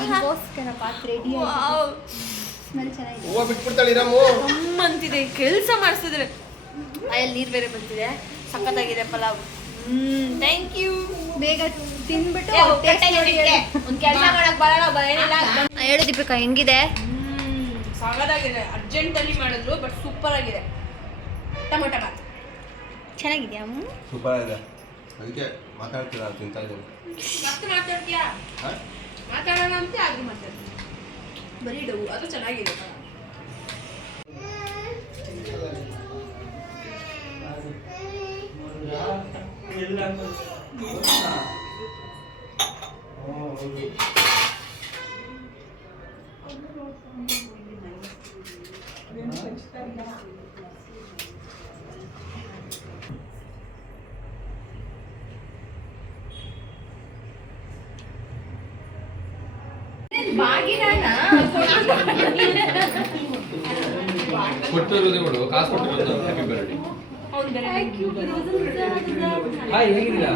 ನಿಗೋಸ್ಕರ ಪಾತ್ರೆ ready smell ಚೆನ್ನಾಗಿದೆ. ಹೂವು ಬಿಟ್ಬಿಡ್ತಾಳೆ ರಾಮು ಅಂತಿದೆ ಕೆಲಸ ಮಾಡಿಸಿದ್ರೆ ಅಲ್ಲಿ ನೀರು ಬೇರೆ ಬಂದಿದೆ. ಸಖತ್ತಾಗಿದೆ ಪಲಾವ್. Thank you. ಬೇಗ ತಿನ್ಬಿಟ್ಟು ಒಂದು ಕೆಲಸ ಮಾಡಕ್ ಬರಲ್ಲ ಏನಿಲ್ಲ. ಹೇಳು ದೀಪಿಕಾ ಹೆಂಗಿದೆ? ಸಖತ್ತಾಗಿದೆ. ಅರ್ಜೆಂಟಲ್ಲಿ ಮಾಡಿದ್ರು ಬಟ್ ಸೂಪರ್ ಆಗಿದೆ. ಟೊಮೊಟೊ ಬಾತ್ ಚೆನ್ನಾಗಿದೆಯಾ? ಸೂಪರ್ ಆಗಿದೆ. ಅದಕ್ಕೆ ಮಾತಾಡ್ತೀರಾ ತಿಂತಾ ಇದ್ದೀನಿ. ಮತ್ತೆ ಮಾತಾಡ್ತೀಯಾ? ಮಾತಾಡೋಣ ಅಂತ ಆದ್ರೂ ಮಾತಾಡ್ತೀನಿ. ಬರೀ ಡೌ ಅದು ಚೆನ್ನಾಗಿದೆ. ಕೊಟ್ಟಿರೋದೇ ನೋಡು, ಕಾಸು ಕೊಟ್ಟಿರೋದು. Happy birthday. ಹಾಯ್, ಹೇಗಿದ್ದೀರಾ?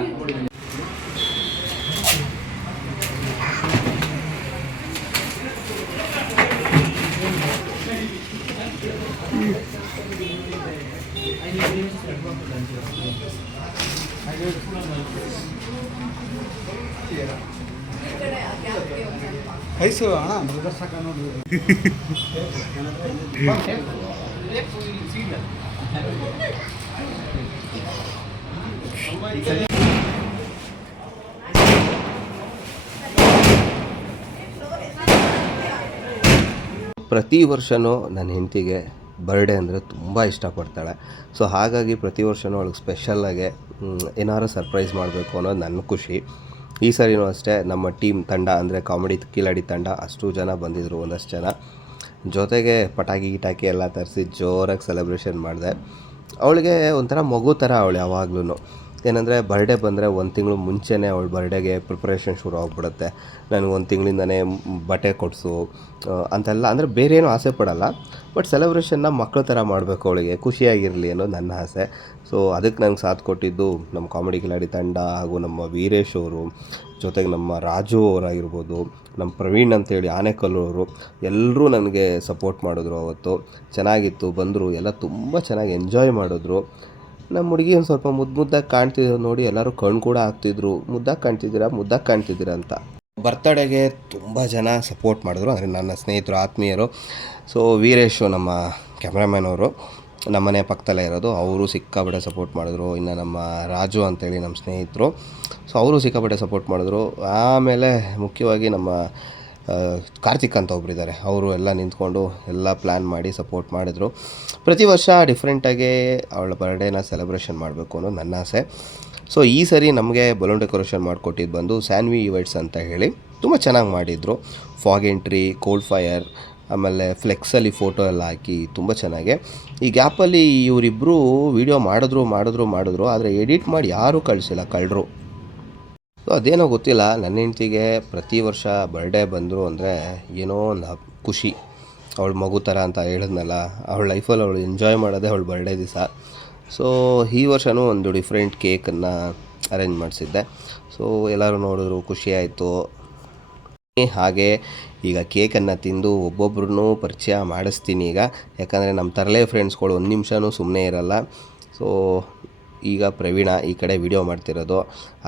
ಐಸು ಅಣ್ಣ ಬ್ರದರ್ ಸಾಕ ನೋಡಿ. ಪ್ರತಿ ವರ್ಷವೂ ನನ್ನ ಹೆಂಡತಿಗೆ ಬರ್ಡೇ ಅಂದರೆ ತುಂಬ ಇಷ್ಟಪಡ್ತಾಳೆ. ಸೊ ಹಾಗಾಗಿ ಪ್ರತಿ ವರ್ಷವೂ ಅವಳಿಗೆ ಸ್ಪೆಷಲ್ಲಾಗೆ ಏನಾದ್ರು ಸರ್ಪ್ರೈಸ್ ಮಾಡಬೇಕು ಅನ್ನೋದು ನನ್ನ ಖುಷಿ. ಈ ಸರಿನೂ ಅಷ್ಟೇ ನಮ್ಮ ಟೀಮ್ ತಂಡ ಅಂದರೆ ಕಾಮಿಡಿ ಕಿಲಾಡಿ ತಂಡ ಅಷ್ಟು ಜನ ಬಂದಿದ್ದರು, ಒಂದಷ್ಟು ಜನ. ಜೊತೆಗೆ ಪಟಾಕಿ ಗಿಟಾಕಿ ಎಲ್ಲ ತರಿಸಿ ಜೋರಾಗಿ ಸೆಲೆಬ್ರೇಷನ್ ಮಾಡಿದೆ. ಅವಳಿಗೆ ಒಂಥರ ಮಗು ಥರ ಅವಳು ಯಾವಾಗ್ಲೂ. ಏನಂದರೆ ಬರ್ಡೇ ಬಂದರೆ ಒಂದು ತಿಂಗಳು ಮುಂಚೆನೇ ಅವಳ ಬರ್ಡೇಗೆ ಪ್ರಿಪ್ರೇಷನ್ ಶುರು ಆಗಿಬಿಡುತ್ತೆ. ನನಗೆ ಒಂದು ತಿಂಗಳಿಂದನೇ ಬಟ್ಟೆ ಕೊಡಿಸು ಅಂತೆಲ್ಲ, ಅಂದರೆ ಬೇರೆ ಏನೂ ಆಸೆ ಪಡಲ್ಲ. ಬಟ್ ಸೆಲೆಬ್ರೇಷನ್ನ ಮಕ್ಕಳ ಥರ ಮಾಡಬೇಕು, ಅವಳಿಗೆ ಖುಷಿಯಾಗಿರಲಿ ಅನ್ನೋದು ನನ್ನ ಆಸೆ. ಸೊ ಅದಕ್ಕೆ ನಂಗೆ ಸಾಥ್ ಕೊಟ್ಟಿದ್ದು ನಮ್ಮ ಕಾಮಿಡಿ ಕಿಲಾಡಿ ತಂಡ ಹಾಗೂ ನಮ್ಮ ವೀರೇಶ್ ಅವರು, ಜೊತೆಗೆ ನಮ್ಮ ರಾಜು ಅವರಾಗಿರ್ಬೋದು, ನಮ್ಮ ಪ್ರವೀಣ್ ಅಂತೇಳಿ ಆನೆಕಲ್ಲೂರು, ಎಲ್ಲರೂ ನನಗೆ ಸಪೋರ್ಟ್ ಮಾಡಿದ್ರು. ಅವತ್ತು ಚೆನ್ನಾಗಿತ್ತು, ಬಂದರು, ಎಲ್ಲ ತುಂಬ ಚೆನ್ನಾಗಿ ಎಂಜಾಯ್ ಮಾಡಿದ್ರು. ನಮ್ಮ ಹುಡುಗಿ ಒಂದು ಸ್ವಲ್ಪ ಮುದ್ದಾಗಿ ಕಾಣ್ತಿದ್ರು ನೋಡಿ, ಎಲ್ಲರೂ ಕಣ್ಣು ಕೂಡ ಹಾಕ್ತಿದ್ರು, ಮುದ್ದಾಗಿ ಕಾಣ್ತಿದ್ದೀರಾ ಅಂತ. ಬರ್ತಡೇಗೆ ತುಂಬ ಜನ ಸಪೋರ್ಟ್ ಮಾಡಿದ್ರು, ಅಂದರೆ ನನ್ನ ಸ್ನೇಹಿತರು, ಆತ್ಮೀಯರು. ಸೊ ವೀರೇಶು ನಮ್ಮ ಕ್ಯಾಮ್ರಾಮ್ಯಾನ್ ಅವರು, ನಮ್ಮನೆ ಪಕ್ಕದಲ್ಲೇ ಇರೋದು, ಅವರು ಸಿಕ್ಕಾಪಟ್ಟೆ ಸಪೋರ್ಟ್ ಮಾಡಿದ್ರು. ಇನ್ನು ನಮ್ಮ ರಾಜು ಅಂತೇಳಿ ನಮ್ಮ ಸ್ನೇಹಿತರು, ಸೊ ಅವರು ಸಿಕ್ಕಾಪಟ್ಟೆ ಸಪೋರ್ಟ್ ಮಾಡಿದ್ರು. ಆಮೇಲೆ ಮುಖ್ಯವಾಗಿ ನಮ್ಮ ಕಾರ್ತಿಕ್ ಅಂತ ಒಬ್ಬರಿದ್ದಾರೆ, ಅವರು ಎಲ್ಲ ನಿಂತ್ಕೊಂಡು ಎಲ್ಲ ಪ್ಲ್ಯಾನ್ ಮಾಡಿ ಸಪೋರ್ಟ್ ಮಾಡಿದರು. ಪ್ರತಿ ವರ್ಷ ಡಿಫ್ರೆಂಟಾಗಿ ಅವಳ ಬರ್ಡೇನ ಸೆಲೆಬ್ರೇಷನ್ ಮಾಡಬೇಕು ಅನ್ನೋದು ನನ್ನ ಆಸೆ. ಸೊ ಈ ಸರಿ ನಮಗೆ ಬಲೂನ್ ಡೆಕೋರೇಷನ್ ಮಾಡಿಕೊಟ್ಟಿದ್ದು ಬಂದು ಸ್ಯಾನ್ವಿ ಈವೆಂಟ್ಸ್ ಅಂತ ಹೇಳಿ ತುಂಬ ಚೆನ್ನಾಗಿ ಮಾಡಿದರು. ಫಾಗ್ ಎಂಟ್ರಿ, ಕೋಲ್ಡ್ ಫೈರ್, ಆಮೇಲೆ ಫ್ಲೆಕ್ಸಲ್ಲಿ ಫೋಟೋ ಎಲ್ಲ ಹಾಕಿ ತುಂಬ ಚೆನ್ನಾಗೆ. ಈ ಗ್ಯಾಪಲ್ಲಿ ಇವರಿಬ್ಬರು ವೀಡಿಯೋ ಮಾಡಿದ್ರು, ಆದರೆ ಎಡಿಟ್ ಮಾಡಿ ಯಾರೂ ಕಳಿಸಿಲ್ಲ, ಕಳ್ಳರು. ಸೊ ಅದೇನೋ ಗೊತ್ತಿಲ್ಲ, ನನ್ನ ಹೆಂಡ್ತಿಗೆ ಪ್ರತಿ ವರ್ಷ ಬರ್ಡೇ ಬಂದರು ಅಂದರೆ ಏನೋ ಒಂದು ಖುಷಿ. ಅವಳ ಮಗು ಥರ ಅಂತ ಹೇಳಿದ್ನಲ್ಲ, ಅವಳ ಲೈಫಲ್ಲಿ ಅವಳು ಎಂಜಾಯ್ ಮಾಡೋದೇ ಅವಳ ಬರ್ಡೇ ದಿವಸ. ಸೊ ಈ ವರ್ಷವೂ ಒಂದು ಡಿಫ್ರೆಂಟ್ ಕೇಕನ್ನು ಅರೇಂಜ್ ಮಾಡಿಸಿದ್ದೆ. ಸೊ ಎಲ್ಲರೂ ನೋಡಿದ್ರು, ಖುಷಿಯಾಯಿತು. ಹಾಗೆ ಈಗ ಕೇಕನ್ನು ತಿಂದು ಒಬ್ಬೊಬ್ರನ್ನೂ ಪರಿಚಯ ಮಾಡಿಸ್ತೀನಿ ಈಗ, ಯಾಕಂದರೆ ನಮ್ಮ ತರಲೆ ಫ್ರೆಂಡ್ಸ್ಗಳು ಒಂದು ನಿಮಿಷವೂ ಸುಮ್ಮನೆ ಇರಲ್ಲ. ಸೊ ಈಗ ಪ್ರವೀಣ ಈ ಕಡೆ ವಿಡಿಯೋ ಮಾಡ್ತಿರೋದು,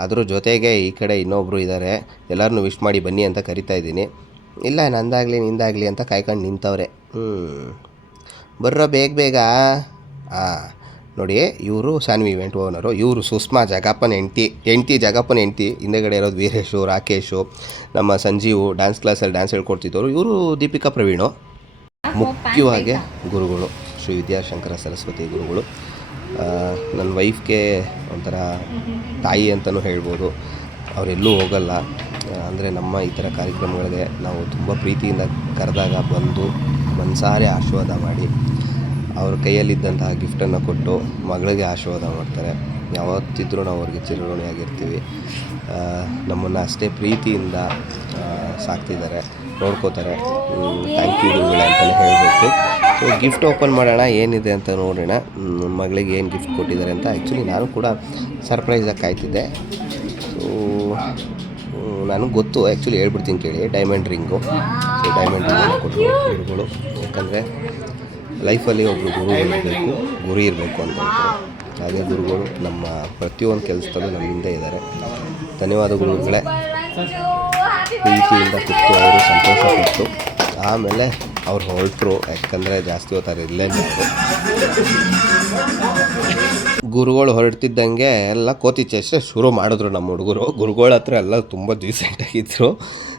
ಅದ್ರ ಜೊತೆಗೆ ಈ ಕಡೆ ಇನ್ನೊಬ್ಬರು ಇದ್ದಾರೆ, ಎಲ್ಲರನ್ನೂ ವಿಶ್ ಮಾಡಿ ಬನ್ನಿ ಅಂತ ಕರಿತಾ ಇದ್ದೀನಿ. ಇಲ್ಲ ನಂದಾಗಲಿ ನಿಂದಾಗಲಿ ಅಂತ ಕಾಯ್ಕೊಂಡು ನಿಂತವ್ರೆ. ಬರ್ರೋ ಬೇಗ. ನೋಡಿ, ಇವರು ಸಾನ್ವಿ ಇವೆಂಟ್ ಓನರು, ಇವರು ಸುಷ್ಮಾ ಜಗಪ್ಪನ ಹೆಂಡ್ತಿ ಜಗಪ್ಪನ ಹೆಂಡ್ತಿ. ಹಿಂದೆಗಡೆ ಇರೋದು ವೀರೇಶು, ರಾಕೇಶು, ನಮ್ಮ ಸಂಜೀವು ಡ್ಯಾನ್ಸ್ ಕ್ಲಾಸಲ್ಲಿ ಡ್ಯಾನ್ಸ್ ಹೇಳ್ಕೊಡ್ತಿದ್ದವರು. ಇವರು ದೀಪಿಕಾ ಪ್ರವೀಣು. ಮುಖ್ಯವಾಗಿ ಗುರುಗಳು ಶ್ರೀ ವಿದ್ಯಾಶಂಕರ ಸರಸ್ವತಿ ಗುರುಗಳು. ನನ್ನ ವೈಫ್ಗೆ ಒಂಥರ ತಾಯಿ ಅಂತಲೂ ಹೇಳ್ಬೋದು. ಅವರೆಲ್ಲೂ ಹೋಗಲ್ಲ, ಅಂದರೆ ನಮ್ಮ ಈ ಥರ ಕಾರ್ಯಕ್ರಮಗಳಿಗೆ ನಾವು ತುಂಬ ಪ್ರೀತಿಯಿಂದ ಕರೆದಾಗ ಬಂದು ಮನಸಾರೆ ಆಶೀರ್ವಾದ ಮಾಡಿ, ಅವ್ರ ಕೈಯಲ್ಲಿದ್ದಂತಹ ಗಿಫ್ಟನ್ನು ಕೊಟ್ಟು ಮಗಳಿಗೆ ಆಶೀರ್ವಾದ ಮಾಡ್ತಾರೆ. ಯಾವತ್ತಿದ್ರೂ ನಾವು ಅವ್ರಿಗೆ ಚಿರಋಣಿಯಾಗಿರ್ತೀವಿ. ನಮ್ಮನ್ನು ಅಷ್ಟೇ ಪ್ರೀತಿಯಿಂದ ಸಾಕ್ತಿದ್ದಾರೆ, ನೋಡ್ಕೋತಾರೆ. ಥ್ಯಾಂಕ್ ಯು ಗುರುಗಳೇ ಅಂತಲೇ ಹೇಳಬೇಕು. ಸೊ ಗಿಫ್ಟ್ ಓಪನ್ ಮಾಡೋಣ, ಏನಿದೆ ಅಂತ ನೋಡೋಣ. ಮಗಳಿಗೆ ಏನು ಗಿಫ್ಟ್ ಕೊಟ್ಟಿದ್ದಾರೆ ಅಂತ. ಆ್ಯಕ್ಚುಲಿ ನಾನು ಕೂಡ ಸರ್ಪ್ರೈಸಾಗಿ ಕಾಯ್ತಿದ್ದೆ. ಸೊ ನನಗೆ ಗೊತ್ತು ಆ್ಯಕ್ಚುಲಿ ಹೇಳ್ಬಿಡ್ತೀನಿ ಕೇಳಿ, diamond ring. So diamond ring ಕೊಟ್ಟರು ಗುರುಗಳು. ಯಾಕಂದರೆ ಲೈಫಲ್ಲಿ ಒಬ್ಬರು ಗುರು ಇರಬೇಕು ಅಂತ ಹೇಳ್ತಾರೆ. ಹಾಗೆ ಗುರುಗಳು ನಮ್ಮ ಪ್ರತಿಯೊಂದು ಕೆಲಸದಲ್ಲೂ ನಮ್ಮ ಹಿಂದೆ ಇದ್ದಾರೆ. ಧನ್ಯವಾದ ಗುರುಗಳೇ. ಪ್ರೀತಿಯಿಂದ ಕೂತು ಅವರು ಸಂತೋಷ ಕೊಟ್ಟು ಆಮೇಲೆ ಅವ್ರು ಹೊರಟರು. ಯಾಕಂದರೆ ಜಾಸ್ತಿ ಹೊತ್ತಾರೆ ಇಲ್ಲೇ ಗುರುಗಳು ಹೊರಡ್ತಿದ್ದಂಗೆ ಎಲ್ಲ ಕೋತಿ ಚೇಷ್ಟೆ ಶುರು ಮಾಡಿದ್ರು ನಮ್ಮ ಹುಡುಗರು. ಗುರುಗಳ ಹತ್ರ ಎಲ್ಲ ತುಂಬ ಡೀಸೆಂಟಾಗಿದ್ದರು.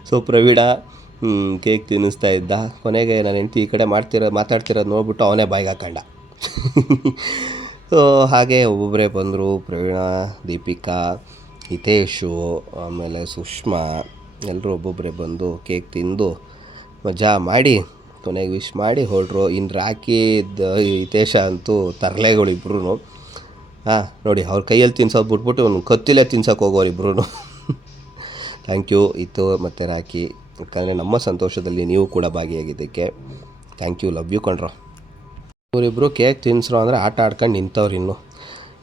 ಸೊ ಪ್ರವೀಣ ಕೇಕ್ ತಿನ್ನಿಸ್ತಾ ಇದ್ದ. ಕೊನೆಗೆ ನಾನು ಹೆಂಡ್ತಿ ಈ ಕಡೆ ಮಾತಾಡ್ತಿರೋದು ನೋಡ್ಬಿಟ್ಟು ಅವನೇ ಬಾಯಿಗೆ ಹಾಕೊಂಡ. ಸೊ ಹಾಗೆ ಒಬ್ಬೊಬ್ಬರೇ ಬಂದರು. ಪ್ರವೀಣ, ದೀಪಿಕಾ, ಹಿತೇಶು, ಆಮೇಲೆ ಸುಷ್ಮಾ ಎಲ್ಲರೂ ಒಬ್ಬೊಬ್ಬರೇ ಬಂದು ಕೇಕ್ ತಿಂದು ಮಜಾ ಮಾಡಿ ಕೊನೆಗೆ ವಿಶ್ ಮಾಡಿ ಹೊರಡ್ರು. ಇನ್ನು ರಾಕಿದ ಹಿತೇಶ ಅಂತೂ ತರಲೆಗಳು ಇಬ್ಬರೂ. ನೋಡಿ ಅವ್ರ ಕೈಯಲ್ಲಿ ತಿನ್ಸೋದು ಬಿಟ್ಬಿಟ್ಟು ಒಂದು ಕತ್ತಿಲೇ ತಿನ್ಸೋಕೆ ಹೋಗೋರು ಇಬ್ಬರೂ. ಥ್ಯಾಂಕ್ ಯು ಇತ್ತು ಮತ್ತು ರಾಕಿ. ಯಾಕಂದರೆ ನಮ್ಮ ಸಂತೋಷದಲ್ಲಿ ನೀವು ಕೂಡ ಭಾಗಿಯಾಗಿದ್ದಕ್ಕೆ ಥ್ಯಾಂಕ್ ಯು. ಲವ್ ಯು ಕಣ್ರೋ. ಇವರಿಬ್ಬರು ಕೇಕ್ ತಿನ್ಸ್ರು ಅಂದರೆ ಆಟ ಆಡ್ಕೊಂಡು ನಿಂತವ್ರು. ಇನ್ನು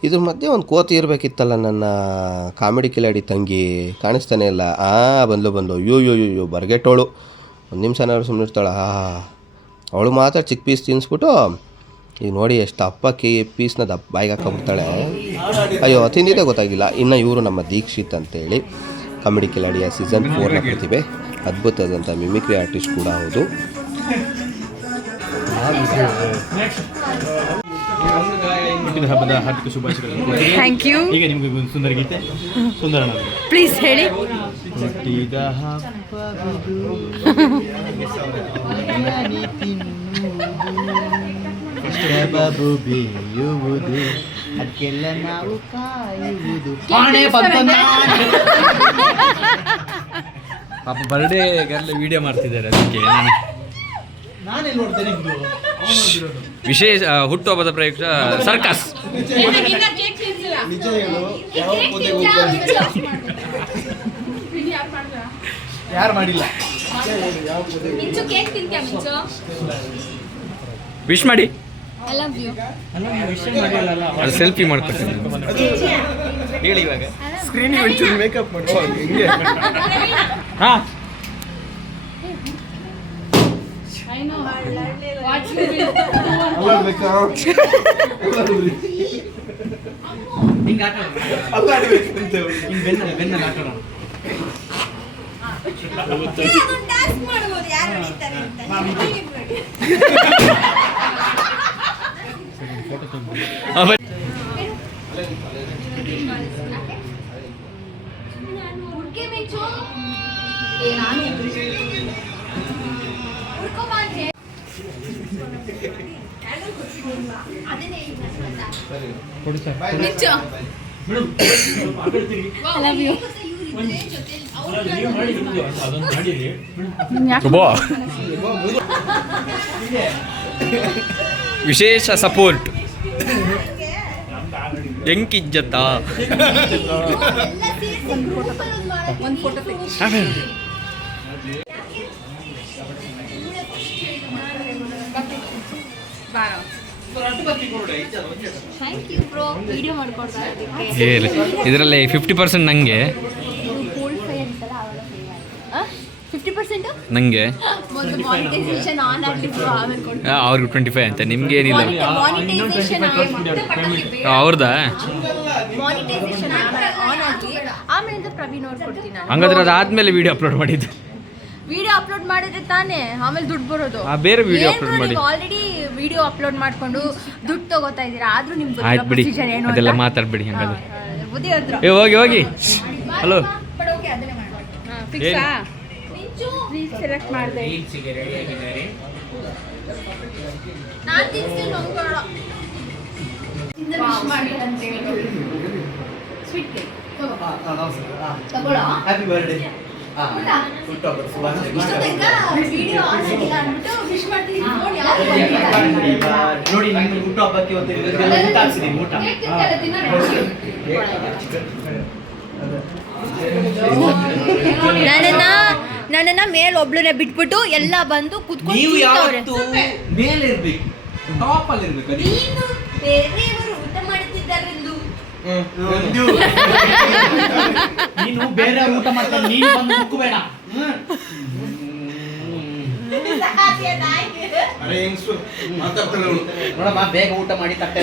ಇದ್ರ ಮಧ್ಯೆ ಒಂದು ಕೋತಿ ಇರಬೇಕಿತ್ತಲ್ಲ, ನನ್ನ ಕಾಮಿಡಿ ಕಿಲಾಡಿ ತಂಗಿ ಕಾಣಿಸ್ತಾನೆ ಇಲ್ಲ. ಬಂದು ಅಯ್ಯೋ ಬರ್ಗೆಟ್ಟೋಳು. ಒಂದು ನಿಮಿಷನಾದ್ರು ಸುಮ್ಮನೆ ಇರ್ತಾಳೆ. ಅವಳು ಮಾತ್ರ ಚಿಕ್ಕ ಪೀಸ್ ತಿನ್ನಿಸ್ಬಿಟ್ಟು ಈಗ ನೋಡಿ ಎಷ್ಟು ಪೀಸ್ನ ಬಾಯಿಗೆ ಹಾಕೊಂಡ್ಬಿಡ್ತಾಳೆ. ಅಯ್ಯೋ ತಿಂದಿದ್ದೇ ಗೊತ್ತಾಗಿಲ್ಲ. ಇನ್ನು ಇವರು ನಮ್ಮ ದೀಕ್ಷಿತ್ ಅಂತೇಳಿ ಕಾಮಿಡಿ ಕಿಲಾಡಿಯ ಸೀಸನ್ 4ನ ಪ್ರತಿಭೆ, ಅದ್ಭುತವಾದಂಥ ಮಿಮಿಕ್ರಿ ಆರ್ಟಿಸ್ಟ್ ಕೂಡ ಹೌದು. ಹುಟ್ಟಿದ ಹಬ್ಬದ ಹಾರ್ದಿಕ ಶುಭಾಶಯಗಳು. Thank you. ಈಗ ನಿಮಗೆ ಒಂದು ಸುಂದರ ಗೀತೆ ಸುಂದರ ಪ್ಲೀಸ್ ಹೇಳಿ. ಹುಟ್ಟಿದ ಹಬ್ಬ ಬೇಯುವುದು ಅದಕ್ಕೆಲ್ಲ ನಾವು ಕಾಯುವುದು. ಪಾಪ ಬರ್ಡೇಗೆಲ್ಲ ವಿಡಿಯೋ ಮಾಡ್ತಿದ್ದಾರೆ. ಅದಕ್ಕೆ ನಾನೇ ನೋಡ್ತೇನೆ. ವಿಶೇಷ ಹುಟ್ಟುಹಬ್ಬದ ಪ್ರಯುಕ್ತ ಸರ್ಕಸ್. ಯಾರು ಮಾಡಿಲ್ಲ. ವಿಶ್ ಮಾಡಿ. ಅದು ಸೆಲ್ಫಿ ಮಾಡ್ಕೊತೀನಿ ಹೇಳಿ. ಇವಾಗ ಸ್ಕ್ರೀನ್ ಒಂಚೂರು ಮೇಕಪ್ ಮಾಡುವ ಹೆಂಗೆ. ಹಾಂ ಬೆನ್ನಲ್ಲಿ ಆಟೋಣ. ವಿಶೇಷ ಸಪೋರ್ಟ್ ಎಂಕಿಜ್ಜತ್ತ. ಇದರಲ್ಲಿ 50% ನನಗೆ, 50% ನನಗೆ ಅವ್ರಿಗೆ 25 ಅಂತ. ನಿಮ್ಗೆ ಏನಿಲ್ಲ. ಅವ್ರದಾ? ಹಂಗಾದ್ರೆ ಅದಾದ್ಮೇಲೆ ವಿಡಿಯೋ ಅಪ್ಲೋಡ್ ಮಾಡಿದ್ದು. ವಿಡಿಯೋ ಅಪ್ಲೋಡ್ ಮಾಡಿದ್ರೆ ತಾನೇ ಆಮೇಲೆ ದುಡ್ಡು ಬರೋದು. ಬೇರೆ ವಿಡಿಯೋ ಅಪ್ಲೋಡ್ ಮಾಡಿ. ಆಲ್ರೆಡಿ ವಿಡಿಯೋ ಅಪ್ಲೋಡ್ ಮಾಡ್ಕೊಂಡು ದುಡ್ಡು ತಗೋತಾ ಇದ್ದೀರಾ. ಆದ್ರೂ ನಿಮ್ಗೆ ಆಯ್ತು ಬಿಡಿ, ಅದೆಲ್ಲ ಮಾತಾಡ್ಬೇಡಿ. ಹಂಗಾದ್ರೆ ಬುದ್ಧಿ ಹತ್ರ ಹೋಗಿ ಹೋಗಿ. ಹಲೋ ಸೆಲೆಕ್ಟ್ ಮಾಡಿದೆ. ನಾನು ತಿನ್ಸ್ತೀನಿ ಮಗು. ಸ್ವೀಟ್ ಕೇಕ್ ತಗೊಳ್ಳೋ. Happy birthday. ನೋಡಿ ನಿಮ್ಮ ಹುಟ್ಟುಹಬ್ಬಕ್ಕೆ ಊಟ ಹಾಕ್ಸಿದೀನಿ. ಊಟ ನನ್ನನ್ನ ಮೇಲೆ ಒಬ್ಳನ್ನ ಬಿಟ್ಬಿಟ್ಟು ಎಲ್ಲ ಬಂದು ಕುತ್ಕೊಂಡು ಮೇಲೆ ಇರ್ಬೇಕು, ಟಾಪ್ ಅಲ್ಲಿ ಇರ್ಬೇಕು. ಬೇರೆಯವರು ಊಟ ಮಾಡುತ್ತಿದ್ದಾರೆಂದು ನೀನು ಬೇರೆ ಊಟ ಮಾಡ್ಕೊಂಡು ನೀನು ಬಂದು ಮುಕ್ಕಬೇಡ. ನೋಡಮ್ಮ ಬೇಗ ಊಟ ಮಾಡಿ ತಟ್ಟೆ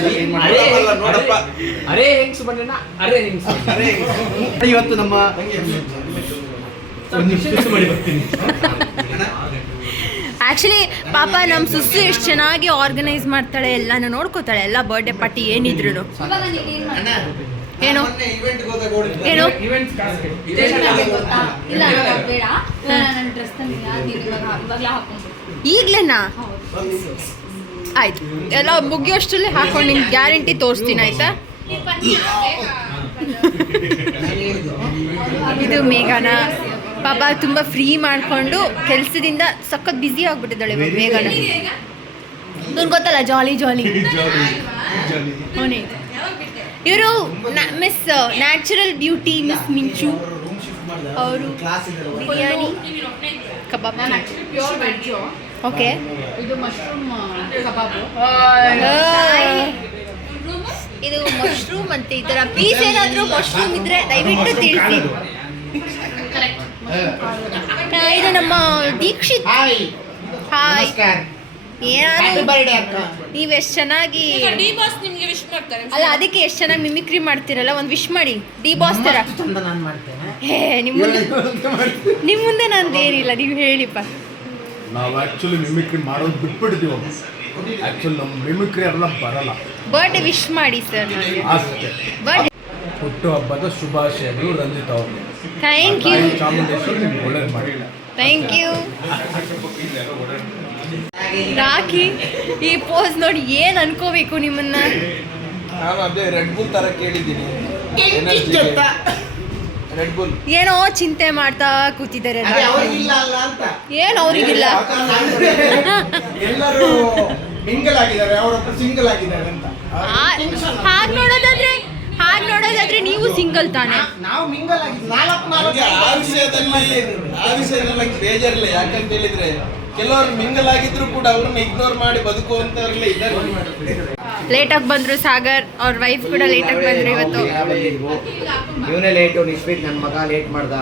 ಅರೇ ಹೆಂಗ್ಸು ಬಂದ ಅರೇ ಹೆಂಗ್ಸು. ಇವತ್ತು ನಮ್ಮ ಮಾಡಿ ಬರ್ತೀನಿ. ಆ್ಯಕ್ಚುಲಿ ಪಾಪ ನಮ್ಮ ಸುಸ್ಸು ಎಷ್ಟು ಚೆನ್ನಾಗಿ ಆರ್ಗನೈಸ್ ಮಾಡ್ತಾಳೆ, ಎಲ್ಲಾನು ನೋಡ್ಕೋತಾಳೆ, ಎಲ್ಲ ಬರ್ಡೇ ಪಾರ್ಟಿ ಏನಿದ್ರು. ಏನು ಏನು ಈಗ್ಲೇನಾ? ಆಯ್ತು, ಎಲ್ಲ ಮುಗಿಯೋಷ್ಟರಲ್ಲಿ ಹಾಕೊಂಡು ನಿಮ್ಗೆ ಗ್ಯಾರಂಟಿ ತೋರಿಸ್ತೀನಿ, ಆಯ್ತಾ? ಇದು ಮೇಘನ ಪಾಪ ತುಂಬ ಫ್ರೀ ಮಾಡಿಕೊಂಡು ಕೆಲಸದಿಂದ ಸಖತ್ ಬ್ಯುಸಿ ಆಗಿಬಿಟ್ಟಿದ್ದಾಳೆ ಮೇಘನ. ಇವ್ರು ಗೊತ್ತಲ್ಲ, ಜಾಲಿ ಜಾಲಿ. ಇವರು ಮಿಸ್ ನ್ಯಾಚುರಲ್ ಬ್ಯೂಟಿ ಮಿಸ್ ಮಿಂಚು ಅವರು ಬಿರಿಯಾನಿ ಕಬಾಬ್. ಓಕೆ, ಇದು ಮಶ್ರೂಮ್ ಕಬಾಬು. ಇದು ಮಶ್ರೂಮ್ ಅಂತ. ಈ ಥರ ಪೀಸ್ ಏನಾದರೂ ಮಶ್ರೂಮ್ ಇದ್ರೆ ದಯವಿಟ್ಟು ತಿಳಿಸಿ. ಇದು ನಮ್ಮ ದೀಕ್ಷಿತ್. ಹಾಯ್, ನೀವು ಎಷ್ಟು ಚೆನ್ನಾಗಿ ಅಲ್ಲ, ಅದಕ್ಕೆ ಎಷ್ಟು ಚೆನ್ನಾಗಿ ಮಿಮಿಕ್ರಿ ಮಾಡ್ತೀರಲ್ಲ, ಒಂದು ವಿಶ್ ಮಾಡಿ ಡಿ ಬಾಸ್ ಥರ. ಹೇ, ನಿಮ್ಮ ಮುಂದೆ ನಂದು ಏನಿಲ್ಲ, ನೀವು ಹೇಳಿಪ್ಪ. ನಾವು ಆ್ಯಕ್ಚುಲಿ ಮಿಮಿಕ್ರಿ ಮಾಡೋದು ಬಿಟ್ಬಿಡ್ತೀವಿ. ಆ್ಯಕ್ಚುಲಿ ನಮ್ಮ ಮಿಮಿಕ್ರಿ ಎಲ್ಲ ಬರಲ್ಲ. ಬರ್ಡೇ ವಿಶ್ ಮಾಡಿ ಸರ್. ಅಷ್ಟೇ. ಬರ್ಡೇ ಹುಟ್ಟುಹಬ್ಬದ ಶುಭಾಶಯಗಳು ರಂಜಿತ್ ಅವ್ರಿಗೆ. ಥ್ಯಾಂಕ್ ಯು, ಚಾಮುಂಡೇಶ್ವರಿ ನಿಮ್ಗೆ ಒಳ್ಳೇದು ಮಾಡಿ. Thank you. ರಾಖಿ, ಈ ಪೋಸ್ ನೋಡಿ ಏನು ಅನ್ಕೋಬೇಕು ನಿಮ್ಮನ್ನ? ನಾನು ಅದೇ ರೆಡ್ ಬುಲ್ ತರ ಕೇಳಿದ್ದೀನಿ. ರೆಡ್ ಬುಲ್ ಏನೋ ಚಿಂತೆ ಮಾಡ್ತಾ ಕೂತಿದ್ದಾರೆ. ಏನು ಅವ್ರಿಗಿಲ್ಲ? ಎಲ್ಲರೂ ಮಿಂಗಲ್ ಆಗಿದ್ದಾರೆ, ಅವರೊಬ್ಬರು ಸಿಂಗಲ್ ಆಗಿದ್ದಾರೆ ಅಂತ. ಹಾಗೆ ನೋಡೋದಾದ್ರೆ ನೀವು ಸಿಂಗಲ್ ತಾನೆ? ನಾವು ಮಿಂಗಲ್ ಆಗಿದ್ದೀವಿ. ಆ ವಿಷಯದಲ್ಲಿ ಬೇಜಾರಿಲ್ಲ. ಯಾಕಂತ ಹೇಳಿದ್ರೆ ಕೆಲವರು ಮಿಂಗಲ್ ಆಗಿದ್ರು ಕೂಡ ಅವ್ರನ್ನ ಇಗ್ನೋರ್ ಮಾಡಿ ಬದುಕುವಂತವ್ರೆಲ್ಲ ಇದ್ದಾರೆ. ಲೇಟಾಗಿ ಬಂದ್ರು ಸಾಗರ್, ಅವ್ರ ವೈಫ್ ಕೂಡ ಲೇಟಾಗಿ ಬಂದ್ರು ಇವತ್ತು. ಇವನೇ ಲೇಟು, ನಿಶ್ವಿತ್ ನನ್ನ ಮಗ ಲೇಟ್ ಮಾಡ್ದ.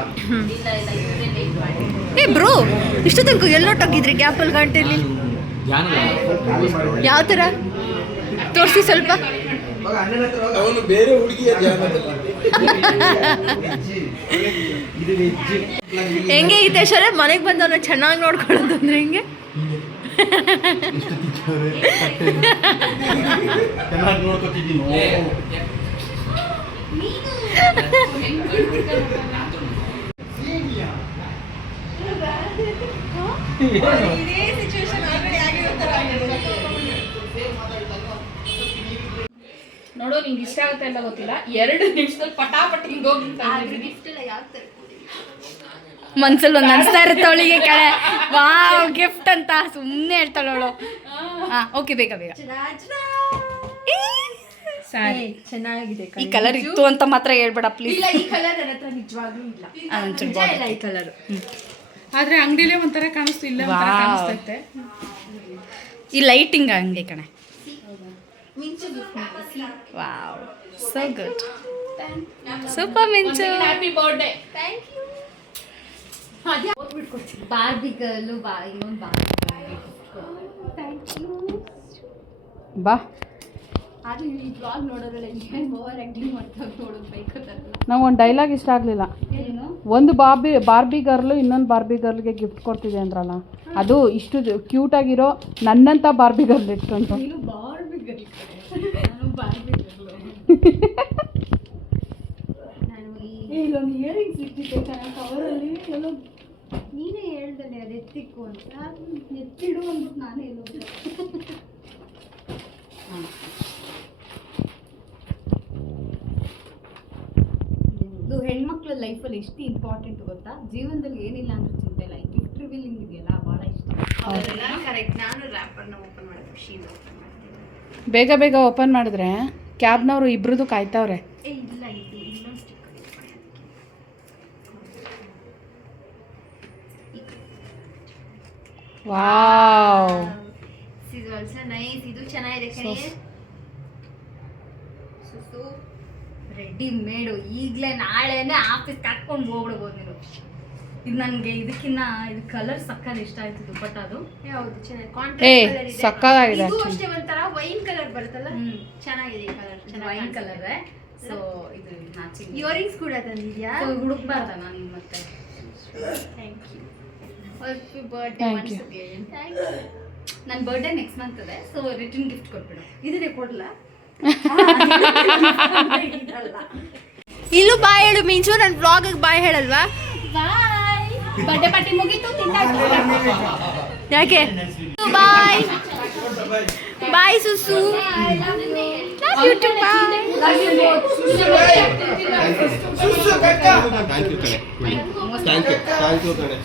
ಏ ಬ್ರೋ, ಇಷ್ಟು ತನಕ ಎಲ್ಲೊಟ್ಟಾಗಿದ್ರಿ ಗ್ಯಾಪಲ್ ಗಂಟೆಲಿ? ಯಾವ ಥರ ತೋರಿಸಿ ಸ್ವಲ್ಪ. ಅವನು ಬೇರೆ ಹುಡುಗಿಯ ಜಾಗದಲ್ಲಿ. ಹೆಂಗೆ ಹಿತೇಶ್ವರೇ ಮನೆಗೆ ಬಂದವನ್ನ ಚೆನ್ನಾಗಿ ನೋಡ್ಕೊಳ್ಳೋದು ಅಂದ್ರೆ ಹೆಂಗೆ? ಚೆನ್ನಾಗಿ ನೋಡ್ಕೊತಿದ್ದೀನಿ. ನೋಡು, ನಿಂಗೆ ಇಷ್ಟ ಆಗುತ್ತೆ ಎಲ್ಲ ಗೊತ್ತಿಲ್ಲ, 2 ನಿಮಿಷದಲ್ಲಿ ಪಟಾಪಟ್ ಹಿಂಗೆ ಹೋಗಿ ಮನ್ಸಲ್ಲಿ ಒಂದು ಅನಿಸ್ತಾ ಇರುತ್ತೆ ಅವಳಿಗೆ. ಕೆಳ ವಾವ್ ಗಿಫ್ಟ್ ಅಂತ ಸುಮ್ಮನೆ ಹೇಳ್ತಾಳೆ ಅವಳು. ಹಾಂ, ಓಕೆ, ಬೇಗ ಬೇಗ. ಸಾರಿ, ಚೆನ್ನಾಗಿದೆ. ಈ ಕಲರ್ ಇತ್ತು ಅಂತ ಮಾತ್ರ ಹೇಳ್ಬೇಡ ಪ್ಲೀಸ್. ಇಲ್ಲ, ಈ ಕಲರ್ ನನ್ನ ಹತ್ರ ನಿಜವಾಗ್ಲೂ ಇಲ್ಲ. ಈ ಕಲರ್ ಆದ್ರೆ ಅಂಗಡಿಲೇ ಒಂಥರ ಕಾಣಿಸ್ತು, ಇಲ್ಲ ಒಂಥರ ಕಾಣಿಸ್ತೈತೆ. ಈ ಲೈಟಿಂಗ್ ಹಂಗೆ ಕಣೆ. ವಾವ್, ಸೋ ಗುಡ್, ಸೂಪರ್ ಮಿಂಚು. Happy birthday. Thank you. Barbie girl, ಇನ್ನೊಂದು ಬಾರ್ಬಿ. Thank you. ಬಾ, ಆದ್ರೆ ಈ ಬ್ಲಾಗ್ ನೋಡೋದ್ರಲ್ಲಿ ಏನು ಓವರ್ ಆ್ಯಕ್ಟಿಂಗ್ ಮಾಡ್ತಾರೆ ನೋಡೋದು ಬೈಕೋತಾರಲ್ಲ. ನಾವು ಒಂದು ಡೈಲಾಗ್ ಇಷ್ಟ ಆಗಲಿಲ್ಲ. ಏನು? ಒಂದು ಬಾರ್ಬಿ ಗರ್ಲು ಇನ್ನೊಂದು ಬಾರ್ಬಿ ಗರ್ಲ್ಗೆ ಗಿಫ್ಟ್ ಕೊಡ್ತಿದೆ ಅಂದ್ರಲ್ಲ, ಅದು ಇಷ್ಟು ಕ್ಯೂಟಾಗಿರೋ ನನ್ನಂಥ ಬಾರ್ಬಿ ಗರ್ಲ್ ಇಟ್ಕೊಂಡು. ನೀನು ಬಾರ್ಬಿ ಗರ್ಲ್, ನಾನು ಬಾರ್ಬಿ ಗರ್ಲು. ನಾನು ಇಲ್ಲೊಂದು ಇಯರಿಂಗ್ಸ್ ಇಟ್ಟಿದ್ದೆ ಕವರಲ್ಲಿ, ಎಲ್ಲೋ ನೀನೇ ಹೇಳ್ದಲೆ ಅದು ಎತ್ತಿಕ್ಕು ಅಂತ. ಎತ್ತಿಡು ಅಂದ್ಬಿಟ್ಟು ನಾನೇ ಹೇಳೋದು. ಇದು ಹೆಣ್ಮಕ್ಳ ಲೈಫಲ್ಲಿ ಎಷ್ಟು ಇಂಪಾರ್ಟೆಂಟ್ ಗೊತ್ತಾ? ಜೀವನದಲ್ಲಿ ಏನಿಲ್ಲ ಅಂದ್ರೆ ಚಿಂತೆ ಇಲ್ಲ. ಈ ಗಿಫ್ಟ್ ರಿವೀಲಿಂಗ್ ಇದೆಯಲ್ಲ, ಭಾಳ ಇಷ್ಟ. ಕರೆಕ್ಟ್. ನಾನು ರ್ಯಾಪರ್ನ ಓಪನ್ ಮಾಡೋದು ಖುಷಿಯಿಂದ ಓಪನ್ ಮಾಡ್ತೀನಿ. ಬೇಗ ಬೇಗ ಓಪನ್ ಮಾಡಿದ್ರೆ ಕ್ಯಾಬ್ನವರು ಇಬ್ರದ್ದು ಕಾಯ್ತಾವ್ರೆ. ಇಲ್ಲ, ಇದು ಇನ್ನೊಂದು sticker. Wow, this is also nice. ಇದು ಚೆನ್ನಾಗಿದೆ ಕಣೆ. ಸುಸು ರೆಡಿ ಮೇಡು ಈಗಲೇ ನಾಳೆನೇ ಆಫೀಸ್ ಕಟ್ಕೊಂಡು ಹೋಗ್ಬಿಡ್ಬೋದು ನೀನು. ಇದು ನನಗೆ ಇದಕ್ಕಿನ್ನ ಇದು ಕಲರ್ ಸಕ್ಕತ್ ಇಷ್ಟ ಆಯ್ತು ದುಪ್ಪಟ್ಟ ಅದು. ಹೌದು ಚೆನ್ನಾಗಿ ಏ ಕಾಂಟ್ರಾಸ್ಟ್ ಕಲರ್ ಇದೆ. ಸಕ್ಕತ್ತಾಗಿದೆ ಇದು actually. ಅಷ್ಟೇ ಒಂಥರ ವೈನ್ ಕಲರ್ ಬರುತ್ತಲ್ಲ ಚೆನ್ನಾಗಿದೆ ಈ ಕಲರ್ ವೈನ್ ಕಲರ್. ಸೊ ಇದು ಮ್ಯಾಚಿಂಗ್. ಇಯರಿಂಗ್ಸ್ ಕೂಡ ತಂದಿದ್ಯಾ? ಹುಡುಕ್ಬಾರ್ದ ನಾನು ಮತ್ತೆ. Thank you. Happy birthday Thank once you. Again. Thank you. ನನ್ನ ಬರ್ಡೇ ನೆಕ್ಸ್ಟ್ ಮಂತ್ ಇದೆ. ಸೊ ರಿಟರ್ನ್ ಗಿಫ್ಟ್ ಕೊಟ್ಬಿಡು. ಇದನ್ನೇ ಕೊಡ್ಲಾ? ಇಲ್ಲೂ ಬಾಯ್ ಹೇಳು ಮೀನ್ಸು ನನ್ನ ವ್ಲಾಗಿಗೆ ಬಾಯ್ ಹೇಳಲ್ವಾ? ಬಾಯ್. ಬರ್ಡೇ ಪಾರ್ಟಿ ಮುಗೀತು, ತಿಂದಾಯ್ತು. ಯಾಕೆ? ಬಾಯ್ ಬಾಯ್ ಸುಸು. Love you too bye. Thank you ಕಣೆ.